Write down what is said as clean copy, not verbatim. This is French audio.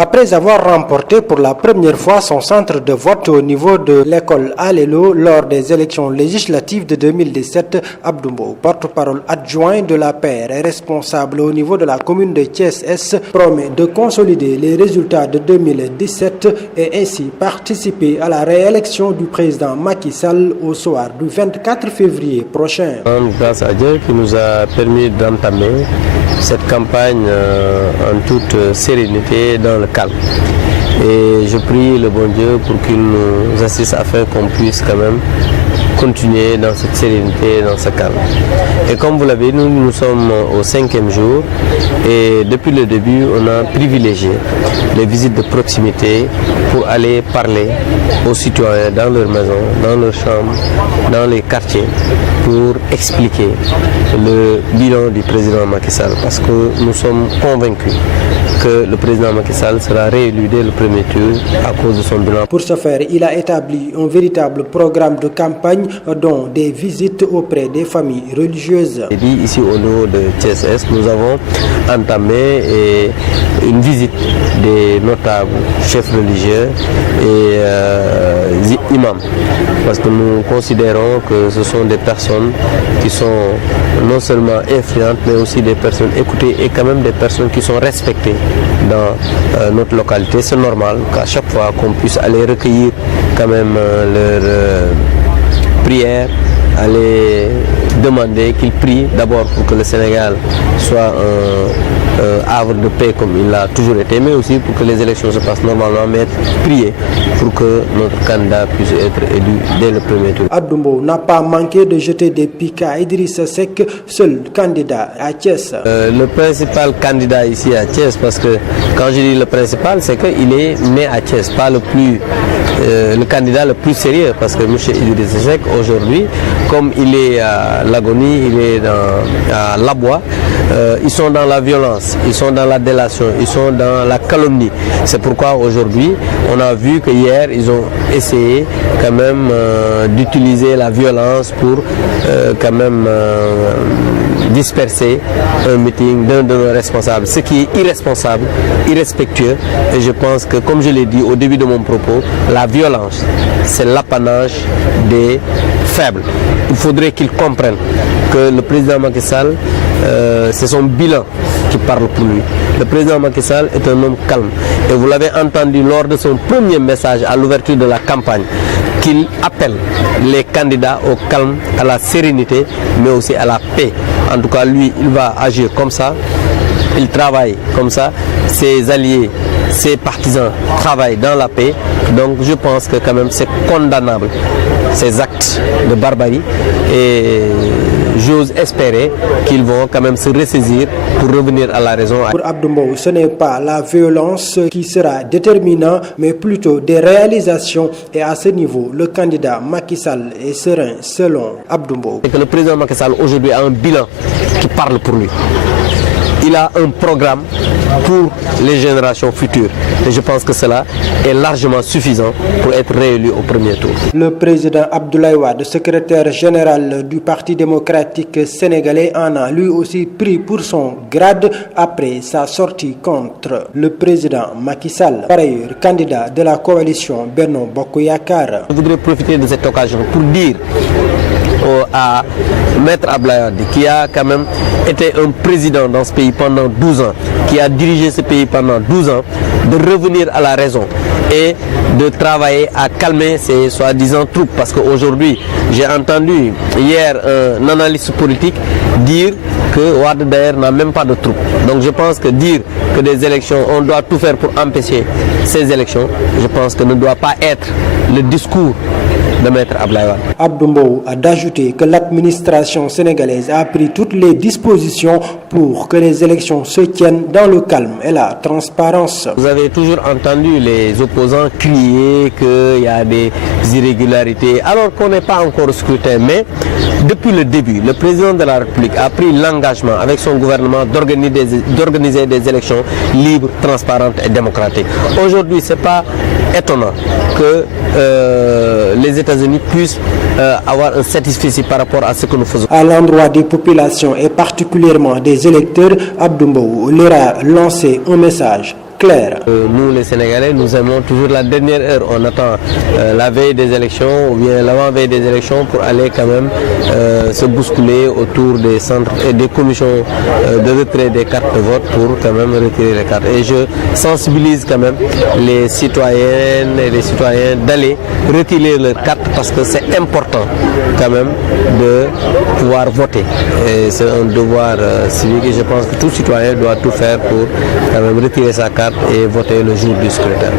après avoir remporté pour la première fois son centre de vote au niveau de l'école Alelo lors des élections législatives de 2017, Abdou Mbow, porte-parole adjoint de la PR et responsable au niveau de la commune de Thiès-Est, promet de consolider les résultats de 2017 et ainsi participer à la réélection du président Macky Sall au soir du 24 février prochain. Grâce à Dieu qui nous a permis d'entamer cette campagne en toute sérénité dans le calme. Et je prie le bon Dieu pour qu'il nous assiste afin qu'on puisse quand même continuer dans cette sérénité, dans ce calme. Et comme vous l'avez dit, nous sommes au 5e jour et depuis le début, on a privilégié les visites de proximité pour aller parler aux citoyens dans leur maison, dans leurs chambres, dans les quartiers, pour expliquer le bilan du président Macky Sall, parce que nous sommes convaincus que le président Macky Sall sera réélu dès le premier tour à cause de son bilan. Pour ce faire, il a établi un véritable programme de campagne dont des visites auprès des familles religieuses. Ici au niveau de TSS, nous avons entamé une visite des notables chefs religieux et imams, parce que nous considérons que ce sont des personnes qui sont non seulement influentes, mais aussi des personnes écoutées et quand même des personnes qui sont respectées dans notre localité. C'est normal qu'à chaque fois qu'on puisse aller recueillir quand même leurs prières, aller demander qu'ils prient d'abord pour que le Sénégal soit un havre de paix comme il l'a toujours été, mais aussi pour que les élections se passent normalement, mais prier pour que notre candidat puisse être élu dès le premier tour. Abdou Mbow n'a pas manqué de jeter des pics à Idrissa Seck, seul candidat à Thiès. Le principal candidat ici à Thiès, parce que quand je dis le principal, c'est qu'il est né à Thiès, pas le le candidat le plus sérieux, parce que M. Idrissa Seck aujourd'hui, comme il est à l'agonie, il est à l'Abois, ils sont dans la violence, ils sont dans la délation, ils sont dans la calomnie. C'est pourquoi aujourd'hui, on a vu que hier, ils ont essayé quand même d'utiliser la violence pour quand même disperser un meeting d'un de nos responsables, ce qui est irresponsable, irrespectueux. Et je pense que, comme je l'ai dit au début de mon propos, la violence, c'est l'apanage des faibles. Il faudrait qu'ils comprennent que le président Macky Sall, c'est son bilan qui parle pour lui. Le président Macky Sall est un homme calme. Et vous l'avez entendu lors de son premier message à l'ouverture de la campagne, qu'il appelle les candidats au calme, à la sérénité, mais aussi à la paix. En tout cas, lui, il va agir comme ça, il travaille comme ça, ses alliés, ses partisans travaillent dans la paix. Donc je pense que quand même c'est condamnable, ces actes de barbarie, et j'ose espérer qu'ils vont quand même se ressaisir pour revenir à la raison. Pour Abdou Mbow, ce n'est pas la violence qui sera déterminante, mais plutôt des réalisations. Et à ce niveau, le candidat Macky Sall est serein selon Abdou Mbow. C'est que le président Macky Sall aujourd'hui a un bilan qui parle pour lui. Il a un programme pour les générations futures. Et je pense que cela est largement suffisant pour être réélu au premier tour. Le président Abdoulaye Wade, secrétaire général du Parti démocratique sénégalais, en a lui aussi pris pour son grade après sa sortie contre le président Macky Sall, par ailleurs candidat de la coalition Benno Bokk Yakaar. Je voudrais profiter de cette occasion pour dire à Maître Abdoulaye Wade, qui a quand même été un président dans ce pays pendant 12 ans, qui a dirigé ce pays pendant 12 ans, de revenir à la raison et de travailler à calmer ces soi-disant troupes. Parce qu'aujourd'hui, j'ai entendu hier un analyste politique dire que Wade d'ailleurs n'a même pas de troupes. Donc je pense que dire que des élections, on doit tout faire pour empêcher ces élections, je pense que ne doit pas être le discours de Maître Abdoulaye Wade. Abdou Mbow a d'ajouter que l'administration sénégalaise a pris toutes les dispositions pour que les élections se tiennent dans le calme et la transparence. Vous avez toujours entendu les opposants crier qu'il y a des irrégularités alors qu'on n'est pas encore au scrutin, mais depuis le début, le président de la République a pris l'engagement avec son gouvernement d'organiser des élections libres, transparentes et démocratiques. Aujourd'hui, ce n'est pas étonnant que les États-Unis puissent avoir un satisfecit par rapport à ce que nous faisons. À l'endroit des populations et particulièrement des électeurs, Abdou Mbow leur a lancé un message clair. Nous les Sénégalais, nous aimons toujours la dernière heure. On attend la veille des élections ou bien l'avant-veille des élections pour aller quand même se bousculer autour des centres et des commissions de retrait des cartes de vote pour quand même retirer les cartes. Et je sensibilise quand même les citoyennes et les citoyens d'aller retirer leurs cartes parce que c'est important quand même de pouvoir voter. Et c'est un devoir civique et je pense que tout citoyen doit tout faire pour quand même retirer sa carte et voter le jour du scrutin.